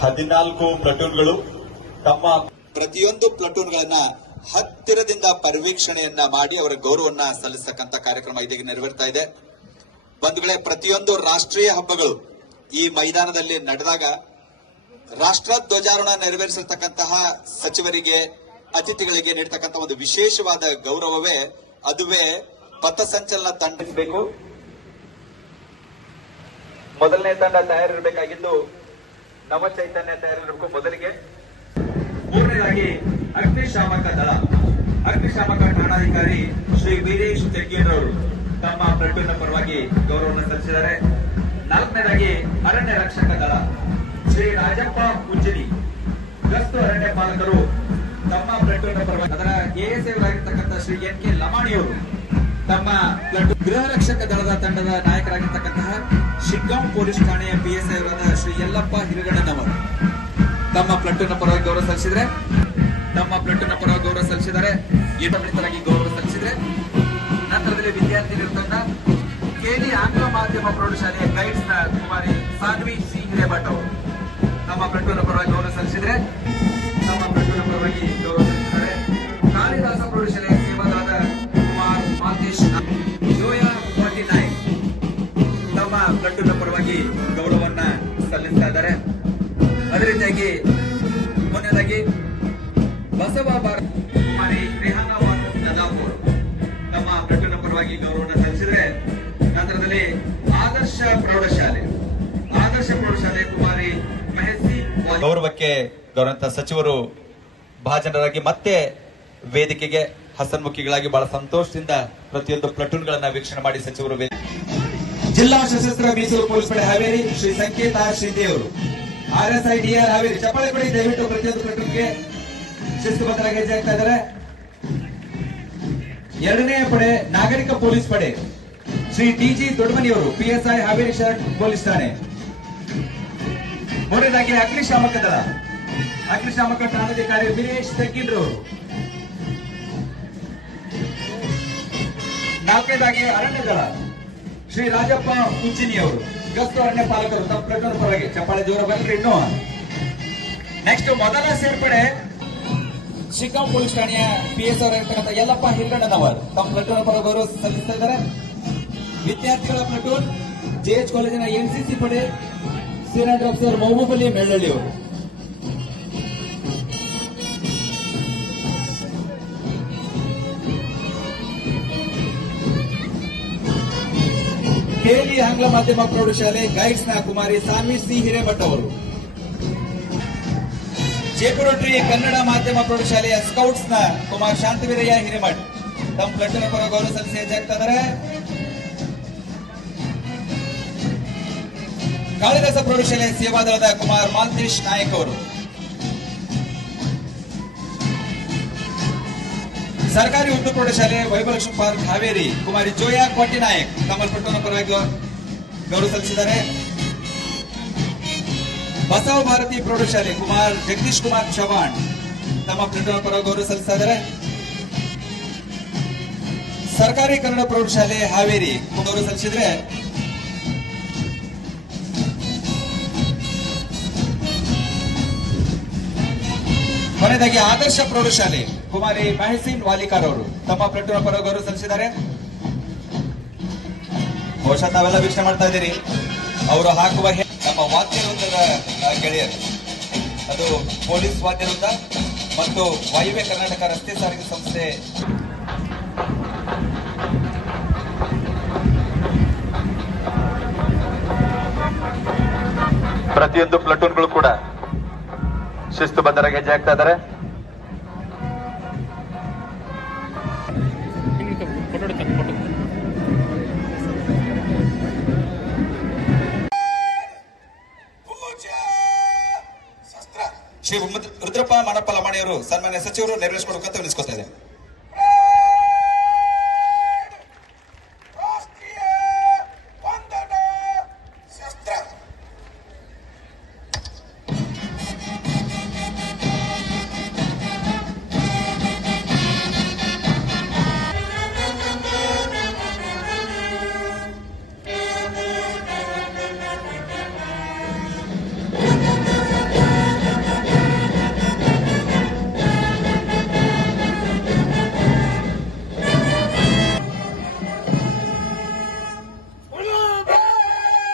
14 ಪ್ಲಟೂನ್ಗಳು ತಮ್ಮ ಪ್ರತಿಯೊಂದು ಪ್ಲಟೂನ್ಗಳನ್ನ ಹತ್ತಿರದಿಂದ ಪರಿವೀಕ್ಷಣೆಯನ್ನ ಮಾಡಿ ಅವರ ಗೌರವವನ್ನ ಸಲ್ಲಿಸತಕ್ಕಂತ ಕಾರ್ಯಕ್ರಮ ಇದೀಗ ನೆರವೇರ್ತಾ ಇದೆ. ಬಂಧುಗಳೇ, ಪ್ರತಿಯೊಂದು ರಾಷ್ಟ್ರೀಯ ಹಬ್ಬಗಳು ಈ ಮೈದಾನದಲ್ಲಿ ನಡೆದಾಗ ರಾಷ್ಟ್ರ ಧ್ವಜಾರೋಹಣ ನೆರವೇರಿಸಿರ್ತಕ್ಕಂತಹ ಸಚಿವರಿಗೆ, ಅತಿಥಿಗಳಿಗೆ ನೀಡತಕ್ಕಂತಹ ಒಂದು ವಿಶೇಷವಾದ ಗೌರವವೇ ಅದುವೇ ಪಥಸಂಚಲನ ತಂಡ ಬೇಕು. ಮೊದಲನೇ ತಂಡ ತಯಾರಿರಬೇಕಾಗಿದ್ದು ನವ ಚೈತನ್ಯ ತಯಾರಿರಬೇಕು ಮೊದಲಿಗೆ. ಮೂರನೇದಾಗಿ ಅಗ್ನಿಶಾಮಕ ದಳ, ಅಗ್ನಿಶಾಮಕ ಠಾಣಾಧಿಕಾರಿ ಶ್ರೀ ವೀರೇಶ್ ತೆಗ್ಗೇರವರು ತಮ್ಮ ಪ್ಲಟೂನ್ನ ಪರವಾಗಿ ಗೌರವವನ್ನು ಸಲ್ಲಿಸಿದ್ದಾರೆ. ನಾಲ್ಕನೇದಾಗಿ ಅರಣ್ಯ ರಕ್ಷಕ ದಳ ಶ್ರೀ ರಾಜಪ್ಪ ಉಜ್ಜಿನಿ, ಗಸ್ತು ಅರಣ್ಯ ಪಾಲಕರು ತಮ್ಮ ಪ್ಲಟೂನ್ನ ಪರವಾಗಿ. ಅದರ ಎಎಸ್ಐ ಆಗಿರ್ತಕ್ಕಂಥ ಶ್ರೀ ಎನ್ ಕೆ ಲಮಾಣಿಯವರು ತಮ್ಮ ಪ್ಲಟೂನ್. ಗೃಹ ರಕ್ಷಕ ದಳದ ತಂಡದ ನಾಯಕರಾಗಿರ್ತಕ್ಕಂತಹ ಶಿಗ್ಗಾಂವ್ ಪೊಲೀಸ್ ಠಾಣೆಯ ಪಿಎಸ್ಐ ಅವರಾದ ಶ್ರೀ ಯಲ್ಲಪ್ಪ ಹಿರಗಣ್ಣನವರು ತಮ್ಮ ಪ್ಲಟೂನ್ನ ಪರವಾಗಿ ಗೌರವ ಸಲ್ಲಿಸಿದರೆ ಇಡಮಿತರಾಗಿ ಗೌರವ ಸಲ್ಲಿಸಿದರೆ ನಂತರದಲ್ಲಿ ವಿದ್ಯಾರ್ಥಿ ತಂಡ ಕೆಲಿ ಆಂಗ್ಲ ಮಾಧ್ಯಮ ಪ್ರೌಢಶಾಲೆಯ ಗೈಡ್ಸ್ ನ ಕುಮಾರಿ ಸಾನ್ವಿ ಸಿ ಹಿರೇಮಠ್ ಅವರು ತಮ್ಮ ಪ್ಲಟೂನ್ನ ಪರವಾಗಿ ಗೌರವ ಸಲ್ಲಿಸಿದರೆ ಕಾಳಿದಾಸ ಪ್ರೌಢಶಾಲೆಯ ಸೇವಾದಾದ ಕುಮಾರ್ ಮಾತೇಶ್ ಜೋಯಾ 49 ತಮ್ಮ ಪ್ಲಟೂನ್ನ ಪರವಾಗಿ ಗೌರವವನ್ನ ಸಲ್ಲಿಸ್ತಾ ಇದ್ದಾರೆ. ಅದೇ ರೀತಿಯಾಗಿ ಮೊನ್ನೆದಾಗಿ ಬಸವ ಭಾರತ್ ಕುಮಾರಿ ರೇಹಾನಾ ವಾಸಸ್ ನದಾಪುರ್ ತಮ್ಮ ಪ್ಲಟೂನ್ನ ಪರವಾಗಿ ಗೌರವವನ್ನು ಸಲ್ಲಿಸಿದರೆ ನಂತರದಲ್ಲಿ ಆದರ್ಶ ಪ್ರೌಢಶಾಲೆ ಕುಮಾರಿ ಮಹೇಸಿ ಗೌರವಕ್ಕೆ ಗೌರವಂತ ಸಚಿವರು ಭಾಜನರಾಗಿ ಮತ್ತೆ ವೇದಿಕೆಗೆ ಹಸನ್ಮುಖಿಗಳಾಗಿ ಬಹಳ ಸಂತೋಷದಿಂದ ಪ್ರತಿಯೊಂದು ಪ್ಲಟೂನ್ಗಳನ್ನ ವೀಕ್ಷಣೆ ಮಾಡಿ ಸಚಿವರು. ಜಿಲ್ಲಾ ಸಶಸ್ತ್ರ ಮೀಸಲು ಪೊಲೀಸ್ ಪಡೆ ಹಾವೇರಿ ಶ್ರೀ ಸಂಕೇತ ಶ್ರೀದೇವರು, RSI DR ಹಾವೇರಿ ಚಪ್ಪಾಳೆ ಕೊಡಿ ದಯವಿಟ್ಟು. ಪ್ರತಿಯೊಂದು ಪ್ಲಟೂನ್ಗೆ ಶಿಸ್ತುಬದ್ಧರಾಗಿ ಹೆಜ್ಜೆ ಹಾಕ್ತಾ ಇದ್ದಾರೆ. ಎರಡನೇ ಪಡೆ ನಾಗರಿಕ ಪೊಲೀಸ್ ಪಡೆ ಶ್ರೀ DG ದೊಡ್ಡಮನಿಯವರು, PSI ಹಾವೇರಿ ಶಹರ್ ಪೊಲೀಸ್ ಠಾಣೆ. ಮೂರನೇದಾಗಿ ಅಗ್ನಿಶಾಮಕ ದಳ, ಅಗ್ನಿಶಾಮಕ ಠಾಣಾಧಿಕಾರಿ ವೀರೇಶ್ ತೆಗ್ಗೇರವರು. ನಾಲ್ಕನೇದಾಗಿ ಅರಣ್ಯ ದಳ ಶ್ರೀ ರಾಜಪ್ಪ ಉಜ್ಜಿನಿಯವರು, ಗಸ್ತು ಅರಣ್ಯ ಪಾಲಕರು ತಮ್ಮ ಪ್ಲಟೂನ್ ಪರವಾಗಿ ಚಪ್ಪಾಳೆ ಜೋರ ಬರಲಿ. ಇನ್ನು ನೆಕ್ಸ್ಟ್ ಮೊದಲ ಸೇರ್ಪಡೆ ಶಿಗ್ಗಾಂವ್ ಪೊಲೀಸ್ ಠಾಣೆಯ PSI ಅವರಾಗಿರ್ತಕ್ಕಂಥ ಯಲ್ಲಪ್ಪ ಹಿರಗಣ್ಣನವರು ತಮ್ಮ ಪ್ಲಟೂನ್ ಪರ ಗೌರವ ಸಲ್ಲಿಸ್ತಾ ಇದ್ದಾರೆ. ವಿದ್ಯಾರ್ಥಿಗಳ ಪ್ಲಟೂನ್ JH ಕಾಲೇಜಿನ NCC ಪಡೆ ಸೀನಿಯರ್ ಆಫೀಸರ್ ಮಹಬೂಬ್ ಅಲಿ ಮೆಳ್ಳಳ್ಳಿ ಅವರು. KLE ಆಂಗ್ಲ ಮಾಧ್ಯಮ ಪ್ರೌಢಶಾಲೆ ಗೈಡ್ಸ್ ನ ಕುಮಾರಿ ಸಾನ್ವಿ ಸಿ ಹಿರೇಮಠ್ ಅವರು. ಜೇಪುರಟ್ರಿ ಕನ್ನಡ ಮಾಧ್ಯಮ ಪ್ರೌಢಶಾಲೆಯ ಸ್ಕೌಟ್ಸ್ ನ ಕುಮಾರ್ ಶಾಂತವೀರಯ್ಯ ಹಿರೇಮಠ್ ತಮ್ಮ ಪ್ಲಟೂನ್ ಪರ ಗೌರವ ಸಲ್ಲಿಸಿ ಹೆಜ್ಜಾಗ್ತಾ ಇದ್ದಾರೆ. ಕಾಳಿದಾಸ ಪ್ರೌಢಶಾಲೆಯ ಸೇವಾದಳದ ಕುಮಾರ್ ಮಾಲ್ತೇಶ್ ನಾಯಕ್ ಅವರು. ಸರ್ಕಾರಿ ಉರ್ದು ಪ್ರೌಢಶಾಲೆ ವೈಭವಲಕ್ಷ್ಮಿ ಪಾರ್ಕ್ ಹಾವೇರಿ ಕುಮಾರಿ ಜೋಯಾ 49 ತಮ್ಮ ಪ್ಲಟೂನ್ ಪರವಾಗಿ ಗೌರವ ಸಲ್ಲಿಸಿದ್ದಾರೆ. ಬಸವ ಭಾರತಿ ಪ್ರೌಢಶಾಲೆ ಕುಮಾರ್ ಜಗದೀಶ್ ಕುಮಾರ್ ಚವಾಣ್ ತಮ್ಮ ಪ್ಲಟೂನ್ ಪರವಾಗಿ ಗೌರವ ಸಲ್ಲಿಸ್ತಾ ಇದ್ದಾರೆ. ಸರ್ಕಾರಿ ಕನ್ನಡ ಪ್ರೌಢಶಾಲೆ ಹಾವೇರಿ ಗೌರವ ಸಲ್ಲಿಸಿದ್ರೆ ಕೊನೆಯದಾಗಿ ಆದರ್ಶ ಪ್ರೌಢಶಾಲೆ ಕುಮಾರಿ ಮಹಸಿನ್ ವಾಲಿಕಾರ್ ಅವರು ತಮ್ಮ ಪ್ಲಟೂನ್ ಪರ ಗೌರವ ಸಲ್ಲಿಸಿದ್ದಾರೆ. ಬಹುಶಃ ತಾವೆಲ್ಲ ವೀಕ್ಷಣೆ ಮಾಡ್ತಾ ಇದ್ದೀರಿ. ಅವರು ಹಾಕುವ ನಮ್ಮ ವಾದ್ಯವೃಂದದ ಗೆಳೆಯರು, ಅದು ಪೊಲೀಸ್ ವಾದ್ಯವೃಂದ ಮತ್ತು ವಾಯುವ್ಯ ಕರ್ನಾಟಕ ರಸ್ತೆ ಸಾರಿಗೆ ಸಂಸ್ಥೆ. ಪ್ರತಿಯೊಂದು ಪ್ಲಟೂನ್ಗಳು ಕೂಡ ಶಿಸ್ತುಬದ್ಧರಾಗಿ ಹೆಜ್ಜೆ ಹಾಕ್ತಾ ಇದ್ದಾರೆ. ಶ್ರೀ ರುದ್ರಪ್ಪ ಮಣಪ್ಪ ಲಮಾಣಿಯವರು ಸನ್ಮಾನ್ಯ ಸಚಿವರು ನೆರವೇರಿಸಿಕೊಡಬೇಕಂತ ವಿನಿಸ್ಕೊತಾ ಇದೆ.